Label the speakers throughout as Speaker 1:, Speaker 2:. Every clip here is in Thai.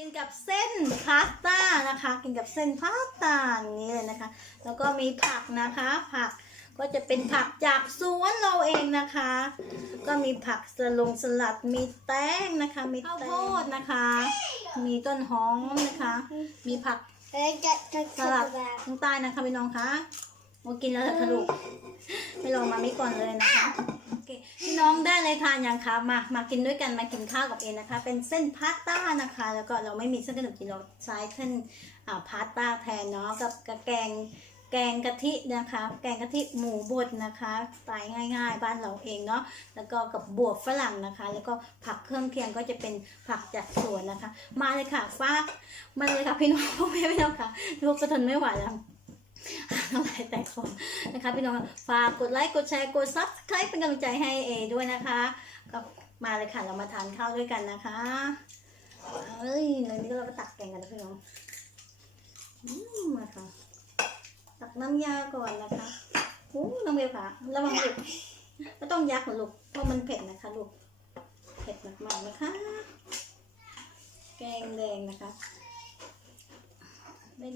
Speaker 1: กินกับเส้นพาสต้านะคะ กินกับเส้นพาสต้าอย่างนี้เลยนะคะ แล้วก็มีผักนะคะ ผักก็จะเป็นผักจากสวนเราเองนะคะ ก็มีผักสลงสลัดมีแป้งนะคะ มีข้าวโพดนะคะ มีต้นหอมนะคะ มีผักสลัดข้างใต้นะคะพี่น้องคะโมกินแล้วเหรอคะลูกไม่ลองมาไม่ก่อนเลยนะคะ เคพี่น้องได้เลยทานยังคะมามากินด้วยกันมากินข้าวกับเอ็นนะคะ เป็นเส้นพาสต้านะคะ แล้วก็เราไม่มีเส้นขนมจีนเราใช้เส้นพาสต้าแทนเนาะกับกับแกงแกงกะทินะคะ แกงกะทิหมูบดนะคะสไตล์ง่าย ๆ บ้านเราเองเนาะ แล้วก็กับบวบฝรั่งนะคะ แล้วก็ผักเครื่องเคียงก็จะเป็นผักจากสวนนะคะ มาเลยค่ะฟ้ามาเลยค่ะพี่น้องพ่อแม่พี่น้องค่ะลูกจะทนไม่ไหวแล้ว น้ำลายแตกคอนะคะพี่น้องฝากกดไลค์กดแชร์กดซับสไครป์เป็นกำลังใจให้เอด้วยนะคะก็มาเลยค่ะเรามาทานข้าวด้วยกันนะคะเอ้ยในนี้เราก็ตักแกงกันนะพี่น้องมาค่ะตักน้ำยาก่อนนะคะโอ้น้องเบลค่ะ ระวังลูกไม่ต้องยักหรอกลูกเพราะมันเผ็ดนะคะลูกเผ็ดมากๆนะคะ แกงแดงนะคะเป็น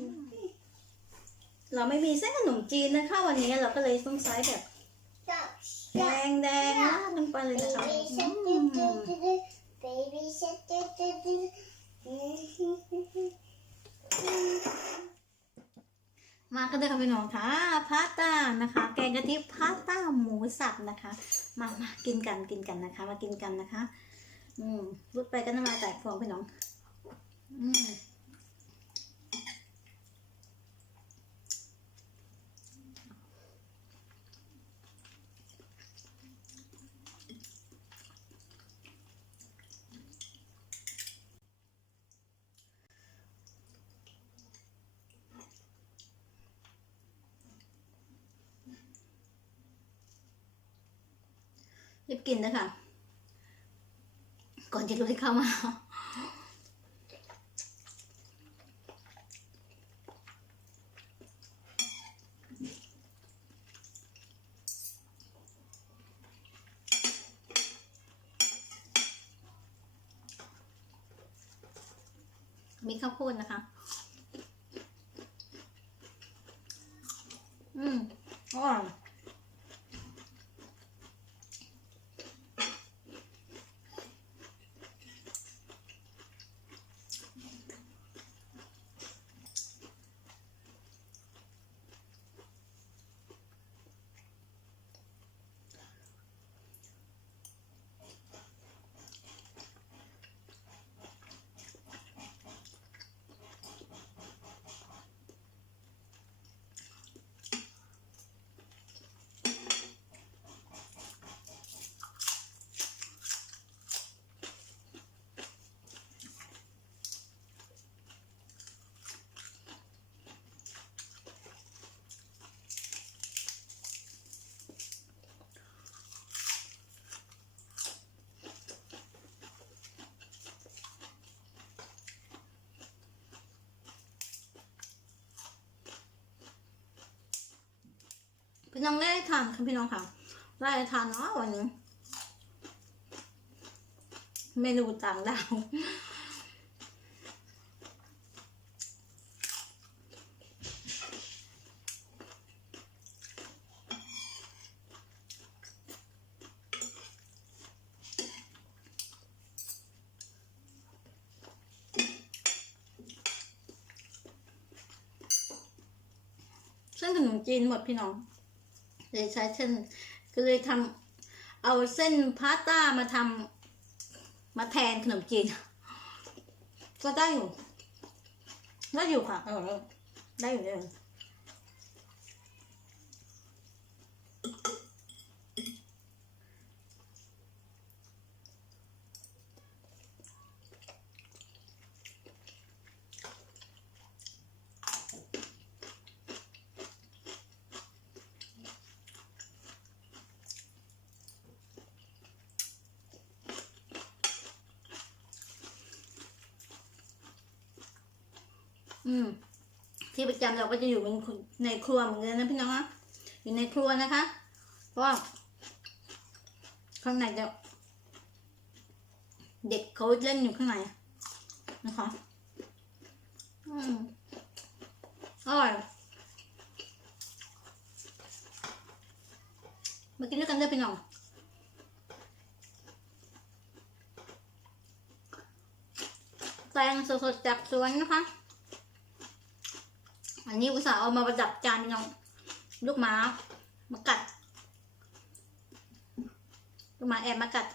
Speaker 1: เราไม่มีเส้นขนมจีนนะคะวันนี้เราก็เลยต้องใช้แบบแดงแดงๆนะลงไปเลยนะคะม
Speaker 2: do do do do. Baby shark do do do.
Speaker 1: มากันเลยค่ะพี่น้องค่ะพาสต้านะคะ แกงกะทิพาสต้าหมูสับนะคะ มามากินกันกินกันนะคะ มากินกันนะคะ อืมรุดไปก็น้ำลายแตกฟองพี่น้อง อืม รีบกินนะคะก่อนจะรู้ที่เข้ามามีข้าวโพดนะคะ อืมอร่อย พี่น้องได้ทานค่ะพี่น้องค่ะได้ทานเนาะวันนี้เมนูต่างดาวเส้นขนมจีนหมดพี่น้อง เลยใช้เส้นก็เลยทำเอาเส้นพาสต้ามาทำมาแทนขนมจีน ก็ได้อยู่ ได้อยู่ค่ะเออได้อยู่เลย อืม ที่ประจำเราก็จะอยู่เป็นในครัวเหมือนกันนะพี่น้องนะอยู่ในครัวนะคะ เพราะข้างในจะเด็กเขาเล่นอยู่ข้างในนะคะอืมอร่อยมากินด้วยกันเด้พี่น้องแตงสดๆจากสวนนะคะ อันนี้อุตส่าห์เอามาประดับจานน้องลูกหมามากัด ลูกหมาแอบมากัด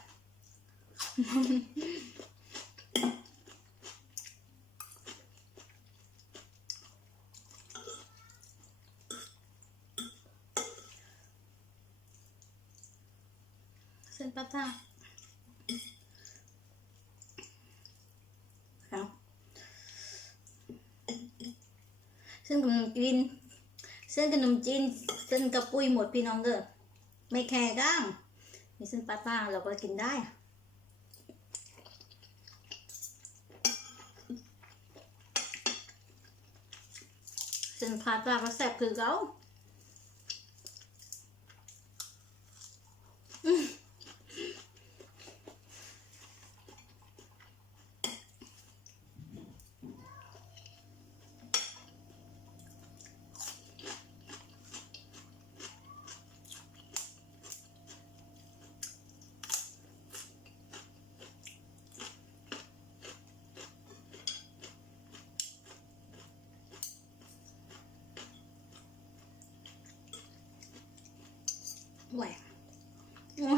Speaker 1: เส้นปลาท่าเอา เส้นขนมจีนเส้นขนมจีนเส้นกระปุยหมดพี่น้องเด้อไม่แคร์ก้างมีเส้นปลาท่าเราก็กินได้เส้นพาตาก็แซ่บคือเขาไห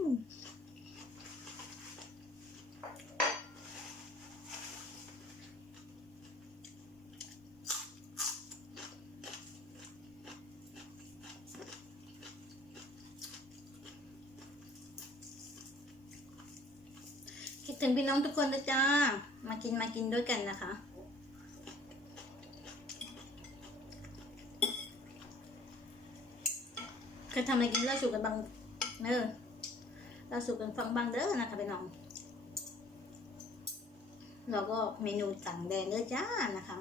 Speaker 1: คิดถึงพี่น้องทุกคนนะจ้า มากินมากินด้วยกันนะคะเคยทำอะไรกินเล่าสู่กันบางเนอ เราสู่กันฟังบางเด้อนะคะพี่น้อง แล้วก็เมนูต่างแดงเด้อจ้านะคะ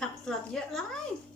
Speaker 1: ผัก ส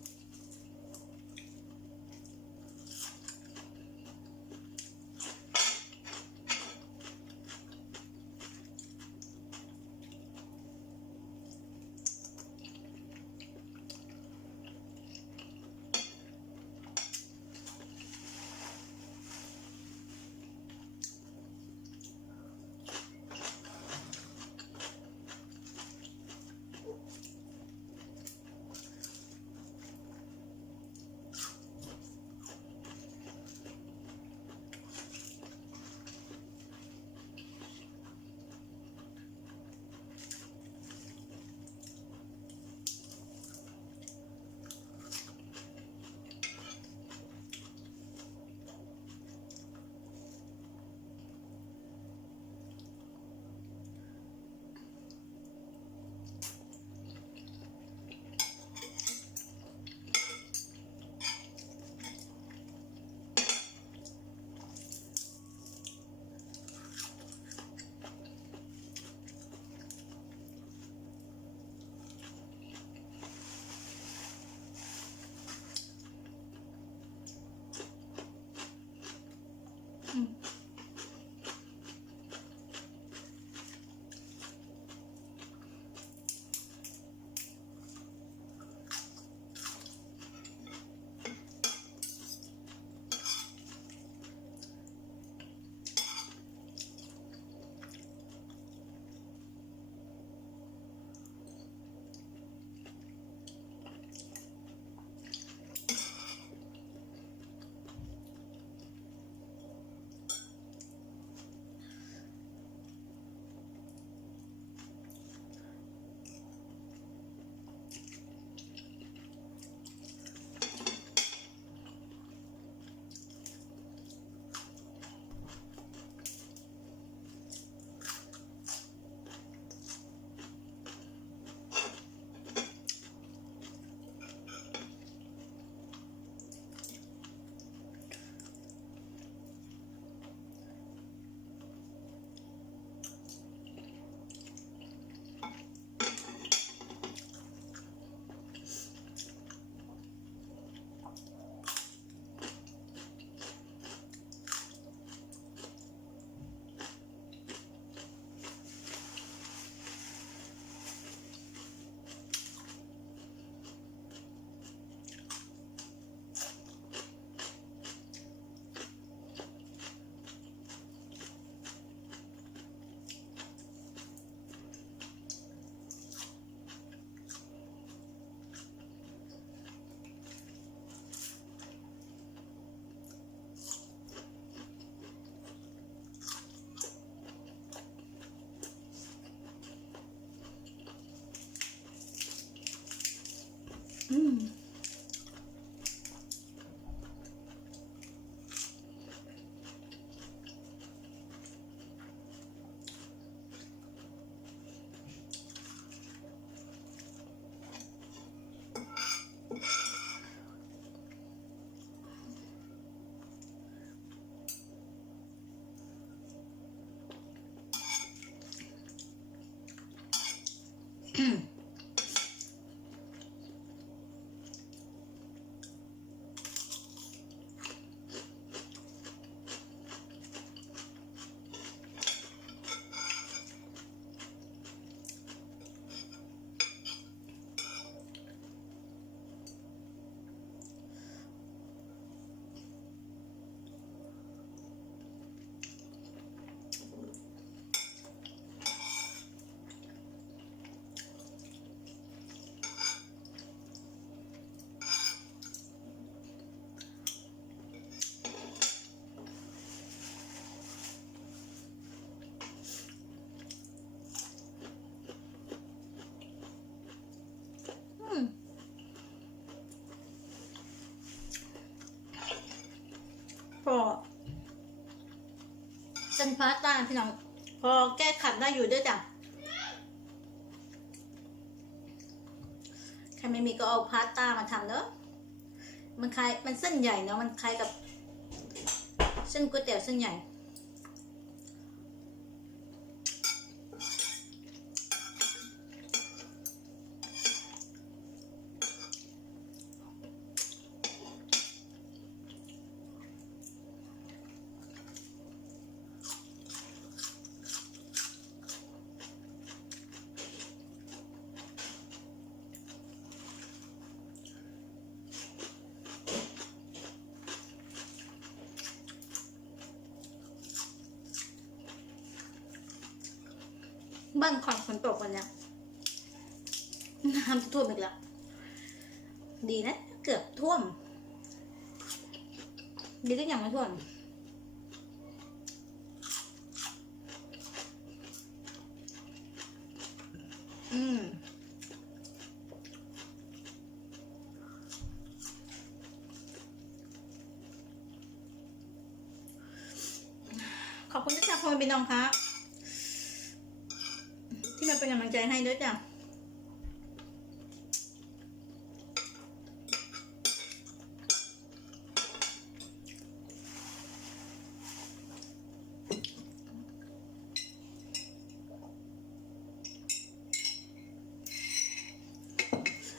Speaker 1: เส้นพาสต้าพี่น้อง พอแก้ขัดได้อยู่ด้วยจ้ะใครไม่มีก็เอาพาสต้ามาทำเนอะมันคล้ายมันเส้นใหญ่เนาะมันคล้ายกับ เส้นก๋วยเตี๋ยวเส้นใหญ่ บ้านขอนฝนตกวันนี้น้ำจะท่วมอีกแล้ว ดีนะ เกือบท่วม ดีก็ยังไม่ท่วมอืมขอบคุณที่ชาพลเป็นน้องครับ ที่มาเป็นกำลังใจให้ด้วยจ้ะ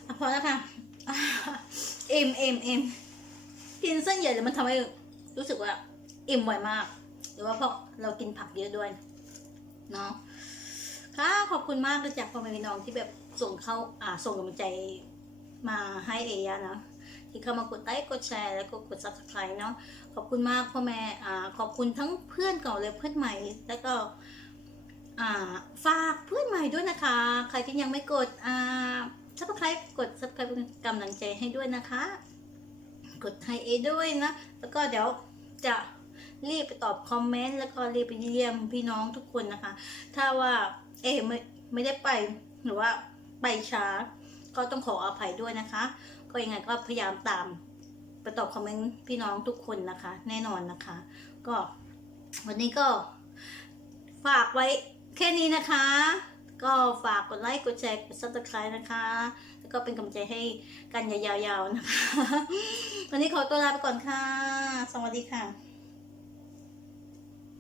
Speaker 1: อะพอแล้วค่ะอะ เอ็มเอ็มเอ็มกินเส้นใหญ่แล้วมันทำให้รู้สึกว่าอิ่มไวมาก หรือว่าเพราะเรากินผักเยอะด้วย เนาะ ค่ะขอบคุณมากเลยจากพ่อแม่พี่น้องที่แบบส่งเข้าอ่าส่งกำลังใจมาให้เอยะนะที่เข้ามากดไลค์กดแชร์แล้วก็กด subscribe เนาะขอบคุณมากพ่อแม่อ่าขอบคุณทั้งเพื่อนเก่าและเพื่อนใหม่ แล้วก็อ่าฝากเพื่อนใหม่ด้วยนะคะ ใครที่ยังไม่กดอ่า subscribe กด subscribe กำลังใจให้ด้วยนะคะ กดให้เอด้วยนะ แล้วก็เดี๋ยวจะรีบไปตอบคอมเมนต์แล้วก็รีบไปเยี่ยมพี่น้องทุกคนนะคะ ถ้าว่า เอไม่ไม่ได้ไปหรือว่าไปช้า ก็ต้องขออภัยด้วยนะคะ ก็ยังไงก็พยายามตามไปตอบคอมเมนต์พี่น้องทุกคนนะคะ แน่นอนนะคะ ก็วันนี้ก็ฝากไว้แค่นี้นะคะ ก็ฝากกดไลค์กดแชร์กด subscribe นะคะ แล้วก็เป็นกำลังใจให้กันยาวๆนะคะ วันนี้ขอตัวลาไปก่อนค่ะ สวัสดีค่ะ